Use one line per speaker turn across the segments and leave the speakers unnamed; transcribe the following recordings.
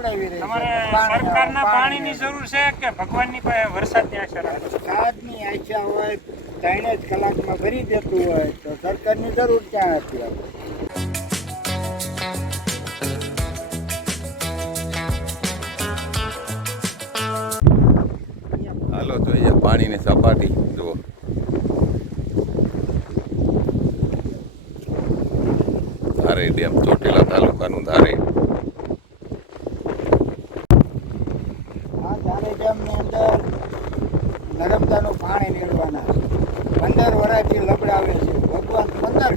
લબડાવી રહી
તમારે
પાણી-
સરકારના પાણીની જરૂર છે કે ભગવાનની પાસે વરસાદની આશા?
વરસાદની આશા હોય ત્રણે જ કલાકમાં ભરી દેતું હોય તો સરકારની જરૂર ક્યાં હતી
હાલો જોઈએ પાણીની સપાટી જુઓ. ધારે ડેમ ચોટીલા તાલુકાનું ધારે
આ ધારે ડેમની અંદર નર્મદાનું પાણી નીરવાના પંદર વરાથી લબડાવે છે. ભગવાન પંદર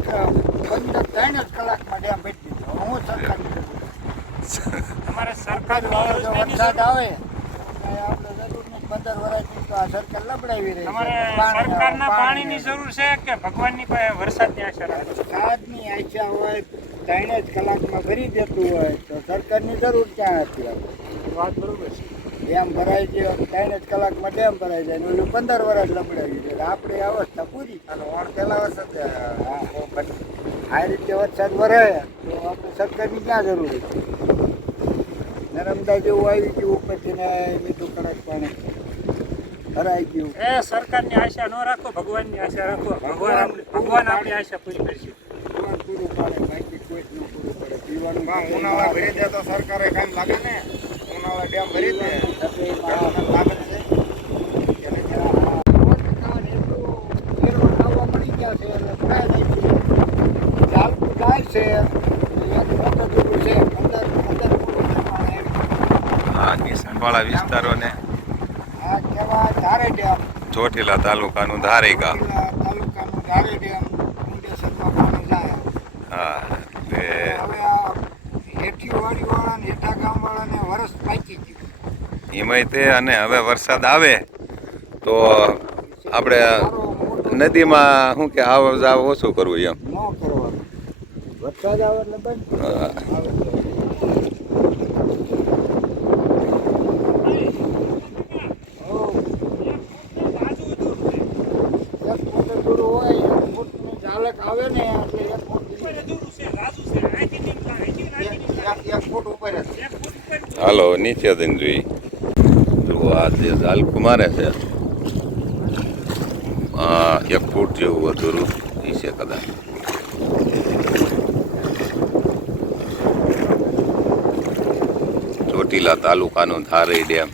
પંદર ત્રણ જ કલાકમાં ડેમ ભરી દીધો હું જરૂર
તમારે
સરકાર વરસાદ આવે આપણે જરૂર પંદર વર્ષથી તો આ સરકાર લબડાવી રહી
સરકારના પાણીની જરૂર છે કે ભગવાનની પાસે વરસાદની આશા?
વરસાદની આશા હોય ત્રણે જ કલાકમાં ભરી દેતું હોય તો સરકારની જરૂર ક્યાં હતી?
વાત બરોબર છે.
ડેમ ભરાઈ ગયો. ત્રણ જ કલાકમાં ડેમ ભરાઈ જાય. ને ઓલું પંદર વર્ષ લબડાવી છે. આપણી અવસ્થા પૂરી. અને વાળ પહેલા વરસાદ આ રીતે વરસાદ વરે તો આપણે સરકારની ક્યાં જરૂર છે નર્મદા જેવું આવી ગયું ઉપરથી ને મીઠું કડક પાણી. ભરાઈ ગયું.
એ સરકારની આશા ન રાખો ભગવાનની આશા રાખો. ભગવાન ભગવાન આપણી આશા પૂરી કરશે.
ભગવાન પૂરું પાડે. બાકી કોઈ જ ન પૂરું પડે. પીવાનું
ઉનાળા ભરી દે તો સરકારે કામ લાગે ને. ઉનાળા ડેમ ભરી દે લાગે છે
જાય છે એક મોટો દૂર છે
આ
કહેવાય ધારે ડેમ
ચોટીલા તાલુકાનું ધારે ગામ
તાલુકાનું ધારે ડેમ
હા
આ હેઠીવાડી વાળા હેઠા ગામ વાળાને વરસ પાકી ગયું
એમાંય તે અને હવે વરસાદ આવે તો આપણે નદીમાં શું કે આવ જાવ ઓછું કરવું એમ.
આવે એટલે બંધ
હા.
આવે તો. એક ફૂટ દૂર હોય એક ફૂટની ઝાલક આવે ને એટલે એક ફૂટ એક- એક ફૂટ ઉપર જ
હાલો નીચે જઈને જોઈ. આ જે ઝાલકું મારે છે. એક ફૂટ જેવું અધૂરું ઈ છે કદાચ ચોટીલા તાલુકાનું ધારી ડેમ